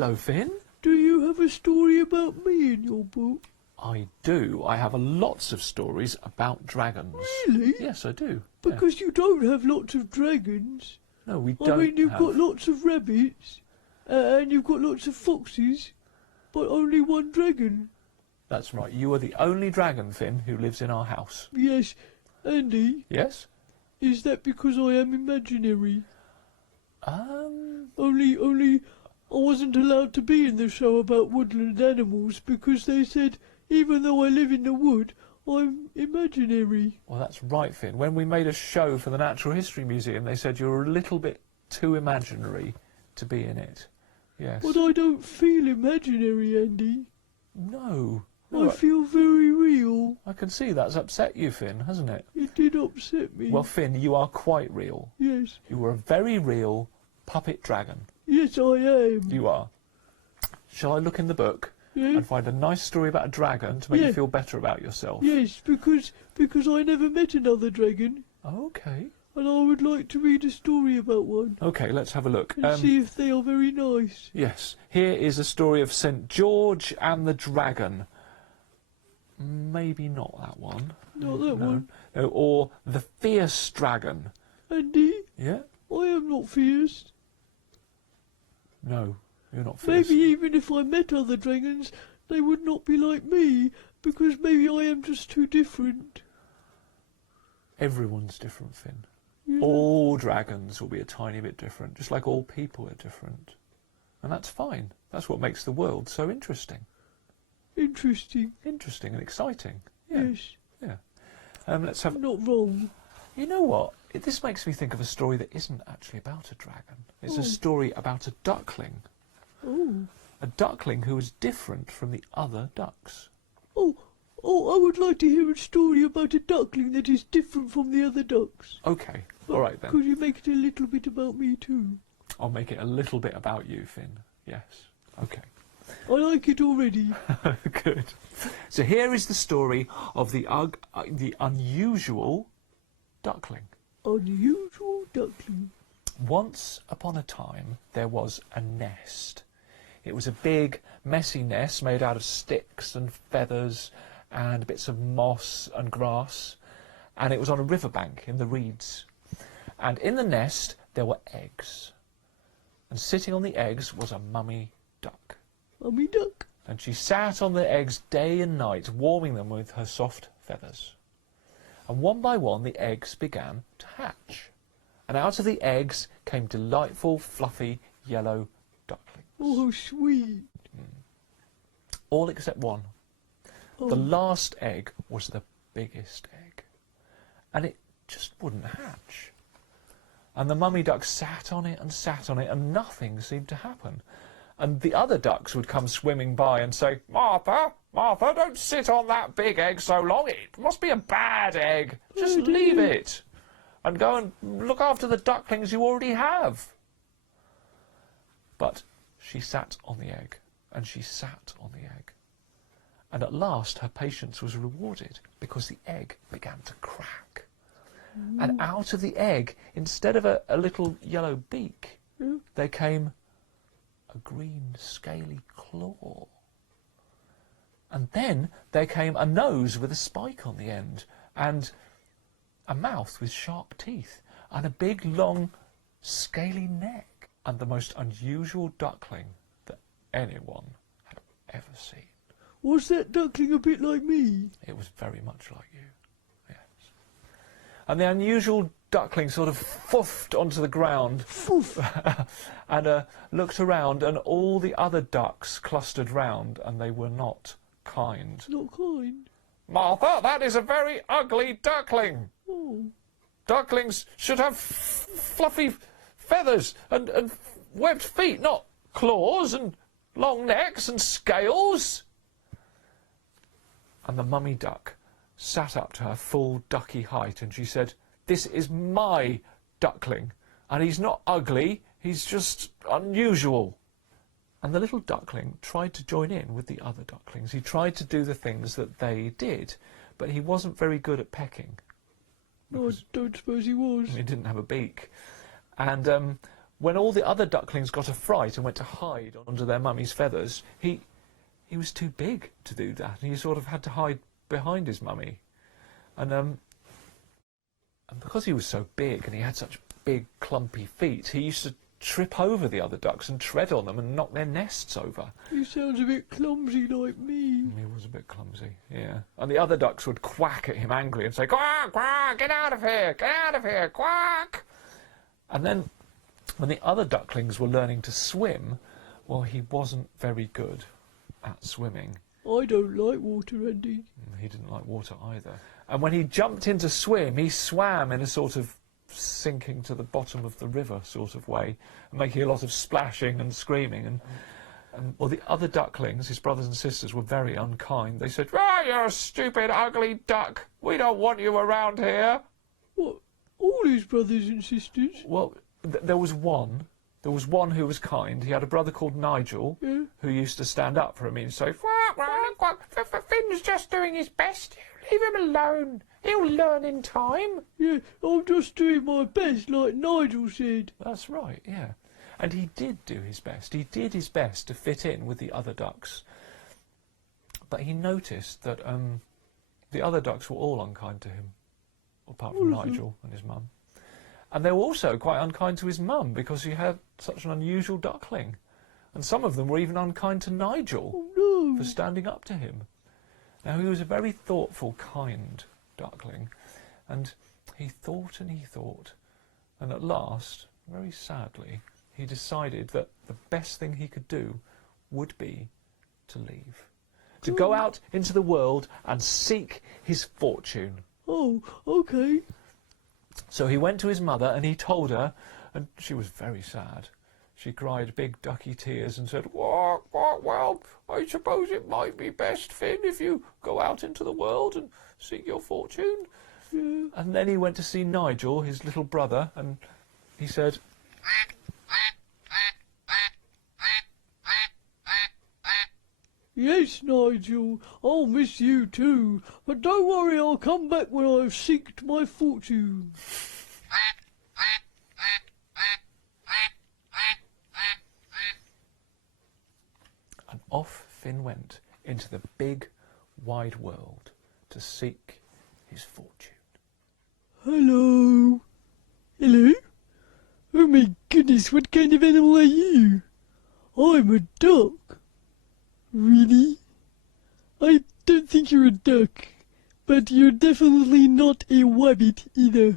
Hello, Finn. Do you have a story about me in your book? I do. I have lots of stories about dragons. Really? Yes, I do. Because you don't have lots of dragons. No, we don't. I mean, you've got lots of rabbits, and you've got lots of foxes, but only one dragon. That's right. You are the only dragon, Finn, who lives in our house. Yes. Andy? Yes? Is that because I am imaginary? Only I wasn't allowed to be in the show about woodland animals because they said even though I live in the wood, I'm imaginary. Well, that's right, Finn. When we made a show for the Natural History Museum, they said you're a little bit too imaginary to be in it. Yes. But I don't feel imaginary, Andy. No. I feel very real. I can see that's upset you, Finn, hasn't it? It did upset me. Well, Finn, you are quite real. Yes. You are a very real puppet dragon. Yes, I am. You are. Shall I look in the book and find a nice story about a dragon to make you feel better about yourself? Yes, because I never met another dragon. Okay. And I would like to read a story about one. Okay, let's have a look. And see if they are very nice. Yes. Here is a story of St. George and the Dragon. Maybe not that one. Not that one. No, or the Fierce Dragon. Andy? Yeah? I am not fierce. No, you're not fierce. Maybe even if I met other dragons, they would not be like me, because maybe I am just too different. Everyone's different, Finn. Yeah. All dragons will be a tiny bit different, just like all people are different. And that's fine. That's what makes the world so interesting. Interesting. Interesting and exciting. Yeah. Yes. Yeah. Let's have... Not wrong. You know what? This makes me think of a story that isn't actually about a dragon. It's a story about a duckling. Oh. A duckling who is different from the other ducks. Oh, I would like to hear a story about a duckling that is different from the other ducks. Okay. All right, then. Could you make it a little bit about me too? I'll make it a little bit about you, Finn. Yes. Okay. I like it already. Good. So here is the story of the unusual duckling. Unusual duckling. Once upon a time, there was a nest. It was a big, messy nest made out of sticks and feathers and bits of moss and grass, and it was on a riverbank in the reeds. And in the nest, there were eggs. And sitting on the eggs was a mummy duck. Mummy duck? And she sat on the eggs day and night, warming them with her soft feathers. And one by one, the eggs began to hatch. And out of the eggs came delightful, fluffy, yellow ducklings. Oh, sweet. All except one. Oh. The last egg was the biggest egg. and it just wouldn't hatch. And the mummy duck sat on it, and nothing seemed to happen. And the other ducks would come swimming by and say, Martha, Martha, don't sit on that big egg so long. It must be a bad egg. Just leave it and go and look after the ducklings you already have. But she sat on the egg, and she sat on the egg. And at last her patience was rewarded, because the egg began to crack. And out of the egg, instead of a little yellow beak, there came a green scaly claw. And then there came a nose with a spike on the end, and a mouth with sharp teeth, and a big long scaly neck, and the most unusual duckling that anyone had ever seen. Was that duckling a bit like me? It was very much like you, yes. And the unusual duckling sort of foofed onto the ground and looked around, and all the other ducks clustered round, and they were not kind. Not kind? Martha, that is a very ugly duckling. Oh. Ducklings should have fluffy feathers and webbed feet, not claws and long necks and scales. And the mummy duck sat up to her full ducky height, and she said, This is my duckling, and he's not ugly, he's just unusual. And the little duckling tried to join in with the other ducklings. He tried to do the things that they did, but he wasn't very good at pecking. No, I don't suppose he was. He didn't have a beak. And when all the other ducklings got a fright and went to hide under their mummy's feathers, he was too big to do that, and he sort of had to hide behind his mummy. And because he was so big and he had such big clumpy feet, he used to trip over the other ducks and tread on them and knock their nests over. He sounds a bit clumsy like me. He was a bit clumsy, yeah. And the other ducks would quack at him angrily and say, Quack, quack, get out of here, quack. And then when the other ducklings were learning to swim, well, he wasn't very good at swimming. I don't like water, Andy. He didn't like water either. And when he jumped in to swim, he swam in a sort of sinking to the bottom of the river sort of way, making a lot of splashing and screaming. And well, the other ducklings, his brothers and sisters, were very unkind. They said, you're a stupid, ugly duck. We don't want you around here. What? All his brothers and sisters? Well, there was one. There was one who was kind. He had a brother called Nigel, who used to stand up for him. He'd say, Finn's just doing his best. Leave him alone. He'll learn in time. Yeah, I'm just doing my best, like Nigel said. That's right, yeah. And he did do his best. He did his best to fit in with the other ducks. But he noticed that the other ducks were all unkind to him, apart from Nigel and his mum. And they were also quite unkind to his mum, because he had such an unusual duckling. And some of them were even unkind to Nigel for standing up to him. Now, he was a very thoughtful, kind duckling, and he thought and he thought, and at last, very sadly, he decided that the best thing he could do would be to leave. To go out into the world and seek his fortune. Oh, okay. So he went to his mother and he told her, and she was very sad. She cried big ducky tears and said, What, well, I suppose it might be best, Finn, if you go out into the world and seek your fortune. Yeah. And then he went to see Nigel, his little brother, and he said, Yes, Nigel, I'll miss you too, but don't worry, I'll come back when I've seeked my fortune. And off Finn went into the big, wide world to seek his fortune. Hello? Hello? Oh my goodness, what kind of animal are you? I'm a duck. Really? I don't think you're a duck, but you're definitely not a rabbit either.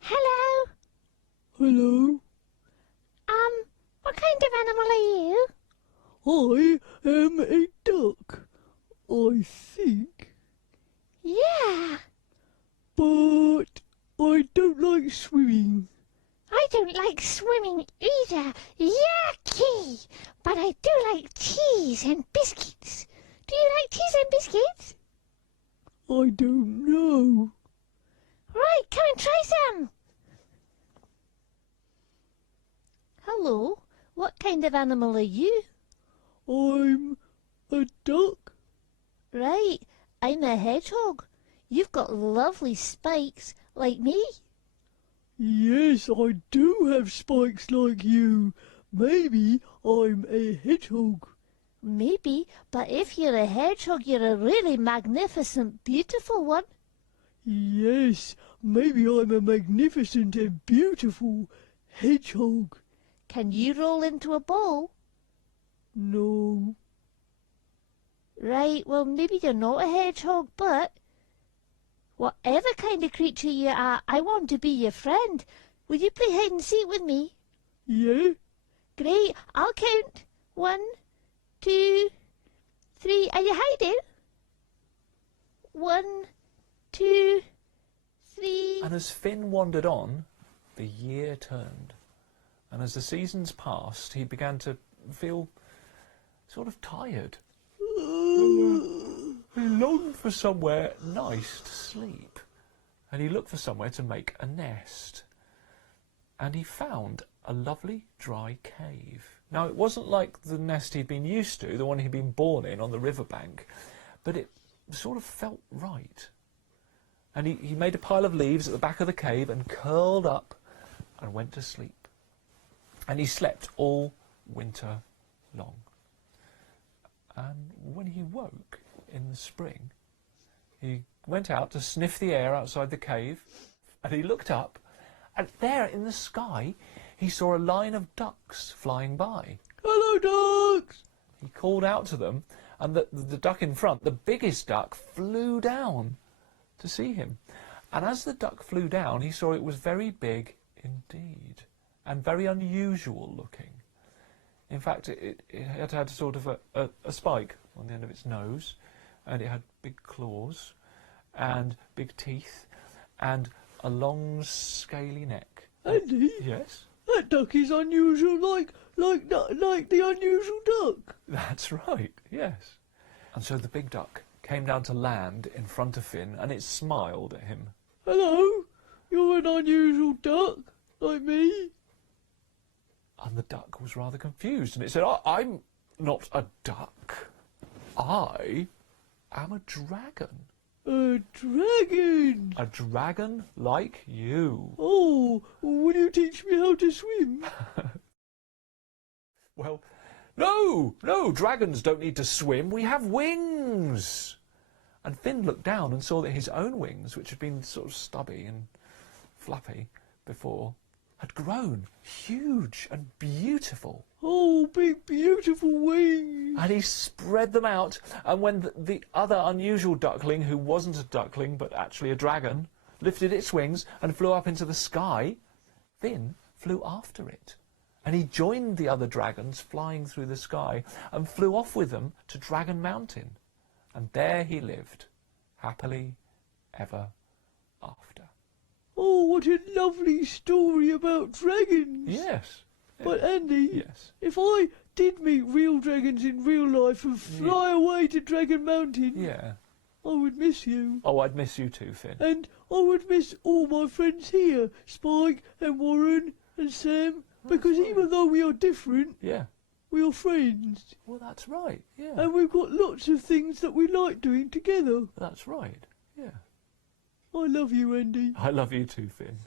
Hello? Hello? What kind of animal are you? I am a duck. I think. Yeah. But I don't like swimming. I don't like swimming either. Yucky! But I do like cheese and biscuits. Do you like cheese and biscuits? I don't know. Right, come and try some. Hello, what kind of animal are you? I'm a duck. Right, I'm a hedgehog. You've got lovely spikes, like me. Yes, I do have spikes like you. Maybe I'm a hedgehog. Maybe, but if you're a hedgehog, you're a really magnificent, beautiful one. Yes, maybe I'm a magnificent and beautiful hedgehog. Can you roll into a ball? No. Right, well, maybe you're not a hedgehog, but whatever kind of creature you are, I want to be your friend. Will you play hide and seek with me? Yeah? Great, I'll count. 1, 2, 3. Are you hiding? 1, 2, 3. And as Finn wandered on, the year turned. And as the seasons passed, he began to feel sort of tired. He longed for somewhere nice to sleep. And he looked for somewhere to make a nest. And he found a lovely dry cave. Now, it wasn't like the nest he'd been used to, the one he'd been born in on the riverbank, but it sort of felt right. And he made a pile of leaves at the back of the cave and curled up and went to sleep. And he slept all winter long. And when he woke in the spring, he went out to sniff the air outside the cave, and he looked up, and there in the sky he saw a line of ducks flying by. Hello, ducks! He called out to them, and the duck in front, the biggest duck, flew down to see him. And as the duck flew down, he saw it was very big indeed, and very unusual looking. In fact, it had sort of a spike on the end of its nose, and it had big claws, and big teeth, and a long, scaly neck. Andy? Yes? That duck is unusual, like the unusual duck. That's right, yes. And so the big duck came down to land in front of Finn, and it smiled at him. Hello, you're an unusual duck, like me. And the duck was rather confused, and it said, I'm not a duck. I am a dragon. A dragon? A dragon like you. Oh, will you teach me how to swim? Well, no, dragons don't need to swim. We have wings. And Finn looked down and saw that his own wings, which had been sort of stubby and flappy before, had grown huge and beautiful. Oh, big, beautiful wings. And he spread them out, and when the other unusual duckling, who wasn't a duckling but actually a dragon, lifted its wings and flew up into the sky, Finn flew after it. And he joined the other dragons flying through the sky and flew off with them to Dragon Mountain. And there he lived, happily ever after. Oh, what a lovely story about dragons. Yes. But Andy, Yes. if I did meet real dragons in real life and fly away to Dragon Mountain, Yeah. I would miss you. Oh, I'd miss you too, Finn. And I would miss all my friends here, Spike and Warren and Sam, because even though we are different, Yeah. we are friends. Well, that's right. Yeah. And we've got lots of things that we like doing together. That's right. Yeah. I love you, Andy. I love you too, Finn.